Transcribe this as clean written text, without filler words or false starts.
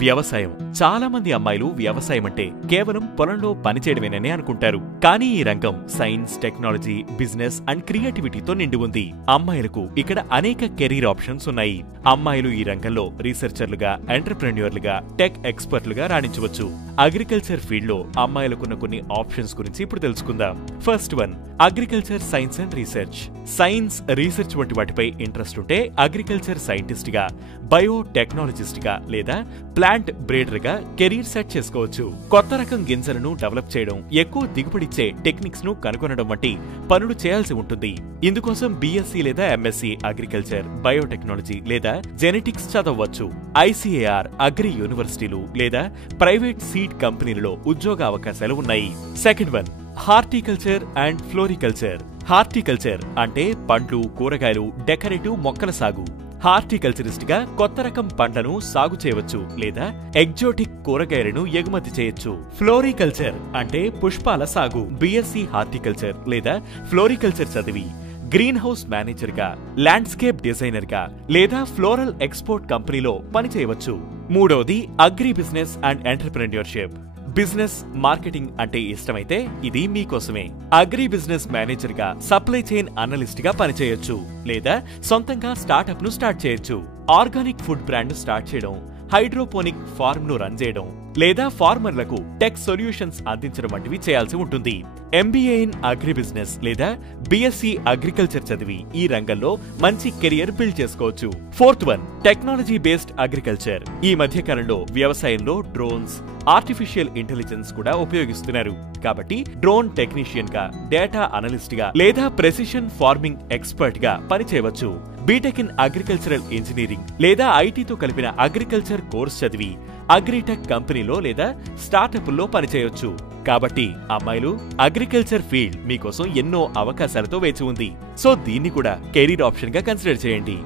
వ్యవసాయం. చాలా మంది అమ్మాయిలు వ్యవసాయం అంటే కేవలం పొలంలో పనిచేయడమేనని అనుకుంటారు. కానీ ఈ రంగం సైన్స్, టెక్నాలజీ, బిజినెస్ అండ్ క్రియేటివిటీతో నిండి ఉంది. అమ్మాయిలకు ఇక్కడ అనేక కెరీర్ ఆప్షన్స్ ఉన్నాయి. అమ్మాయిలు ఈ రంగంలో రీసెర్చర్లుగా, ఎంటర్‌ప్రెన్యూర్లుగా, టెక్ ఎక్స్పర్ట్లుగా రాణించవచ్చు. అగ్రికల్చర్ ఫీల్డ్ లో అమ్మాయిలకున్న కొన్ని ఆప్షన్స్ గురించి ఇప్పుడు తెలుసుకుందాం. First one, agriculture science and research. Science, research వంటి వాటిపై ఇంట్రెస్ట్ ఉంటే అగ్రికల్చర్ సైంటిస్ట్ గా, బయోటెక్నాలజిస్ట్ గా లేదా ప్లాంట్ బ్రీడర్ గా కెరీర్ సెట్ చేసుకోవచ్చు. కొత్త రకం గింజలను డెవలప్ చేయడం, ఎక్కువ దిగుబడిచ్చే టెక్నిక్స్ ను కనుగొనడం వంటి పనులు చేయాల్సి ఉంటుంది. ఇందుకోసం బీఎస్సీ లేదా ఎంఎస్సీ అగ్రికల్చర్, బయోటెక్నాలజీ లేదా జెనెటిక్స్ చదవచ్చు. ఐసీఏఆర్, అగ్రి యూనివర్సిటీలు లేదా ప్రైవేట్ సీడ్ కంపెనీలలో ఉద్యోగ అవకాశాలు ఉన్నాయి. Second one, horticulture and floriculture. Horticulture అంటే పండ్లు, కూరగాయలు, డెకరేటివ్ మొక్కల సాగు. హార్టికల్చరిస్ట్ గా కొత్త రకం పండ్లను సాగు చేయవచ్చు లేదా ఎగ్జోటిక్ కూరగాయలను ఎగుమతి చేయొచ్చు. ఫ్లోరికల్చర్ అంటే పుష్పాల సాగు. బీఎస్సీ హార్టికల్చర్ లేదా ఫ్లోరికల్చర్ చదివి గ్రీన్ హౌస్ మేనేజర్ గా, ల్యాండ్స్కేప్ డిజైనర్ గా లేదా ఫ్లోరల్ ఎక్స్పోర్ట్ కంపెనీలో పనిచేయవచ్చు. మూడవది, agri business and entrepreneurship. Business, marketing అంటే ఇష్టమైతే ఇది మీకోసమే. అగ్రి బిజినెస్ మేనేజర్ గా, సప్లై చైన్ అనలిస్ట్ గా పనిచేయొచ్చు లేదా సొంతంగా స్టార్ట్అప్ ను స్టార్ట్ చేయొచ్చు. ఆర్గానిక్ ఫుడ్ బ్రాండ్ స్టార్ట్ చేయడం, హైడ్రోపోనిక్ ఫార్మ్ ను రన్ చేయడం లేదా ఫార్మర్లకు టెక్ సొల్యూషన్స్ అందించడం వంటివి చేయాల్సి ఉంటుంది. ఎంబీఏ ఇన్ అగ్రి బిజినెస్ లేదా బీఎస్సీ అగ్రికల్చర్ చదివి ఈ రంగంలో మంచి కెరియర్ బిల్డ్ చేసుకోవచ్చు. Fourth one, technology based agriculture. ఈ మధ్య కాలంలో వ్యవసాయంలో డ్రోన్స్, ఆర్టిఫిషియల్ ఇంటెలిజెన్స్ కూడా ఉపయోగిస్తున్నారు. కాబట్టి డ్రోన్ టెక్నీషియన్ గా, డేటా అనలిస్ట్ గా లేదా ప్రెసిషన్ ఫార్మింగ్ ఎక్స్పర్ట్ గా పనిచేయవచ్చు. బీటెక్ ఇన్ అగ్రికల్చరల్ ఇంజనీరింగ్ లేదా ఐటీతో కలిపిన అగ్రికల్చర్ కోర్స్ చదివి అగ్రిటెక్ కంపెనీలో లేదా స్టార్టప్ల్లో పనిచేయొచ్చు. కాబట్టి అమ్మాయిలు, అగ్రికల్చర్ ఫీల్డ్ మీకోసం ఎన్నో అవకాశాలతో వేచి ఉంది. సో దీన్ని కూడా కెరీర్ ఆప్షన్ గా కన్సిడర్ చేయండి.